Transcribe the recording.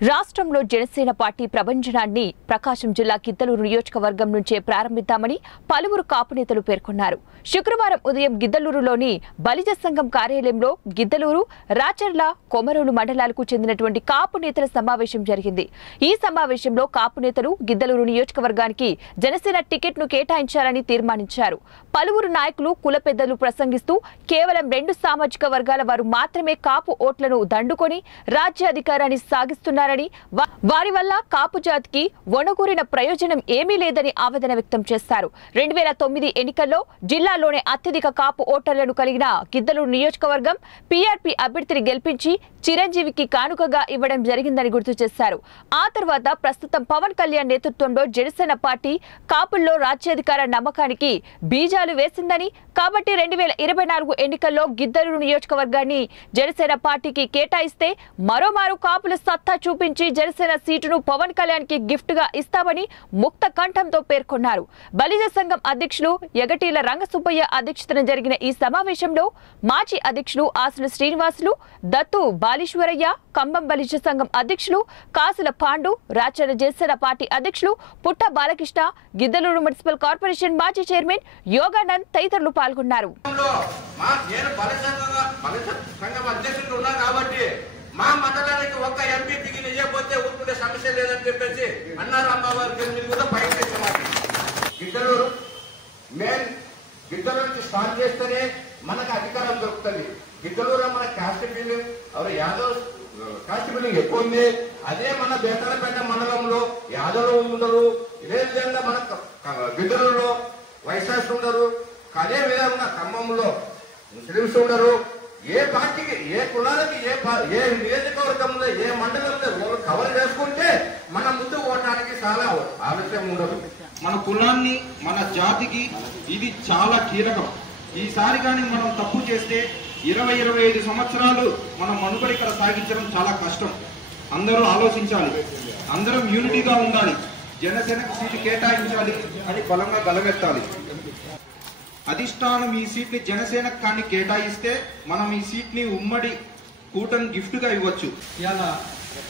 రాష్ట్రంలో జనసేన పార్టీ ప్రభంజనాన్ని ప్రకాశం జిల్లా గిద్దలూరు నియోజకవర్గం నుంచే ప్రారంభిద్దామని పలువురు కాపు నేతలు పేర్కొన్నారు. శుక్రవారం ఉదయం గిద్దలూరులోని బలిజ సంఘం కార్యాలయంలో గిద్దలూరు, రాచర్ల, కొమరోలు మండలాలకు చెందినటువంటి కాపు నేతల సమావేశం జరిగింది. ఈ సమావేశంలో కాపు నేతలు గిద్దలూరు నియోజకవర్గానికి జనసేన టికెట్ను కేటాయించాలని తీర్మానించారు. పలువురు నాయకులు, కుల పెద్దలు ప్రసంగిస్తూ కేవలం 2 సామాజిక వర్గాల వారు మాత్రమే కాపు ఓట్లను దండుకొని రాజ్యాధికారాన్ని సాగిస్తున్నారు. వారి వల్ల కాపు జాతికి వనగూరిన ప్రయోజనం ఏమీ లేదని ఆవేదన వ్యక్తం చేశారు. 2009 ఎన్నికల్లో జిల్లాలోనే అత్యధిక కాపు ఓటర్లను కలిగిన గిద్దలూరు నియోజకవర్గం పీఆర్పీ అభ్యర్థిని గెలిపించి చిరంజీవికి కానుకగా ఇవ్వడం జరిగిందని గుర్తు చేశారు. ఆ తర్వాత ప్రస్తుతం పవన్ కళ్యాణ్ నేతృత్వంలో జనసేన పార్టీ కాపుల్లో రాజ్యాధికార నమ్మకానికి బీజాలు వేసిందని, కాబట్టి 2024 ఎన్నికల్లో గిద్దలూరు నియోజకవర్గాన్ని జనసేన పార్టీకి కేటాయిస్తే మరోమారు కాపుల సత్తా చూపించి జనసేన సీటును పవన్ కళ్యాణ్ కి గిఫ్ట్ గా ఇస్తామని ముక్త కంఠంతో పేర్కొన్నారు. బలిజ సంఘం అధ్యక్షులు యగటీల రంగసుబ్బయ్య అధ్యక్షతన జరిగిన ఈ సమావేశంలో మాజీ అధ్యక్షులు ఆసుల శ్రీనివాసులు, దత్తు బాలీశ్వరయ్య, కంబం బలిజ సంఘం అధ్యక్షులు కాసుల పాండు, రాచర్ల జనసేన పార్టీ అధ్యక్షులు పుట్ట బాలకృష్ణ, గిద్దలూరు మున్సిపల్ కార్పొరేషన్ మాజీ చైర్మన్ యోగానంద్ తదితరులు పాల్గొన్నారు. మా మండలానికి ఒక్క ఎంపీ దిగిన ఇవ్వకపోతే ఊరుకునే సమస్య లేదని చెప్పేసి అన్నారు. అమ్మవారి మీద కూడా పైన గిద్దలూరు మెయిన్ గిద్దలూరు నుంచి స్టార్ట్ చేస్తేనే మనకు అధికారం దొరుకుతుంది. గిద్దలూరులో మన cost building Yadav cost building ఎక్కువ ఉంది. అదే మన బేతరపేట మండలంలో యాదవులు ఉండరు. ఇదే విధంగా మన గిద్దలూరులో వైశాఖ ఉండరు. అదే విధంగా ఖమ్మంలో ముస్లింస్ ఉండరు. ఏ పార్టీకి, ఏ కులాలకి, ఏ నియోజకవర్గంలో, ఏ మండలంలో కవర్ చేసుకుంటే మన ముందు ఓటానికి చాలా ఆలస్యం ఉండదు. మన కులాన్ని, మన జాతికి ఇది చాలా కీలకం. ఈసారి కానీ మనం తప్పు చేస్తే 20-25 సంవత్సరాలు మనం మనుగడ ఇక్కడ సాగించడం చాలా కష్టం. అందరూ ఆలోచించాలి, అందరం యూనిటీగా ఉండాలి, జనసేనకు సీటు కేటాయించాలి అని బలంగా గలమెత్తాలి. అధిష్టానం ఈ సీట్ని జనసేనకు కానీ కేటాయిస్తే మనం ఈ సీట్ని ఉమ్మడి కూటమి గిఫ్ట్ గా ఇవ్వచ్చు. ఇవాళ